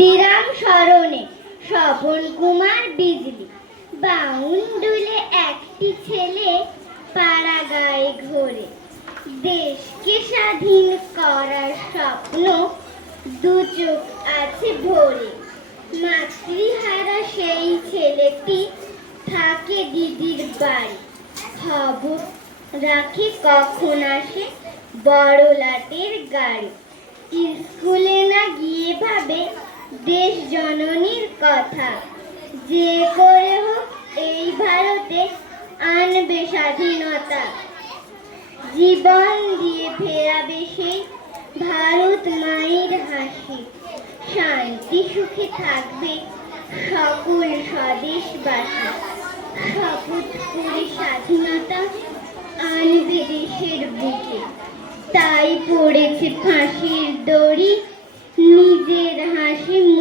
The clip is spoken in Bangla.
ক্ষুদিরাম স্মরণে স্বপন কুমার বিজলি। বাউন্ডুলে একটি ছেলে পাড়া গায়ে ঘোরে। দেশকে স্বাধীন করার স্বপ্ন দু চোখ আছে ভরে। মাতৃহারা সেই ছেলেটি থাকে দিদির বাড়ি। খবর রাখে কখন আসে বড় লাটের গাড়ি। স্কুলে না গিয়ে ভাবে দেশ জননীর কথা। যে করে হোক এই ভারতে আনবে স্বাধীনতা। জীবন দিয়ে ফেরাবে সেই ভারত মায়ের হাসি। শান্তি, সুখে থাকবে সকল স্বদেশবাসী। শপথ করে স্বাধীনতা আনবে দেশের বুকে। তাই পড়েছে ফাঁসির He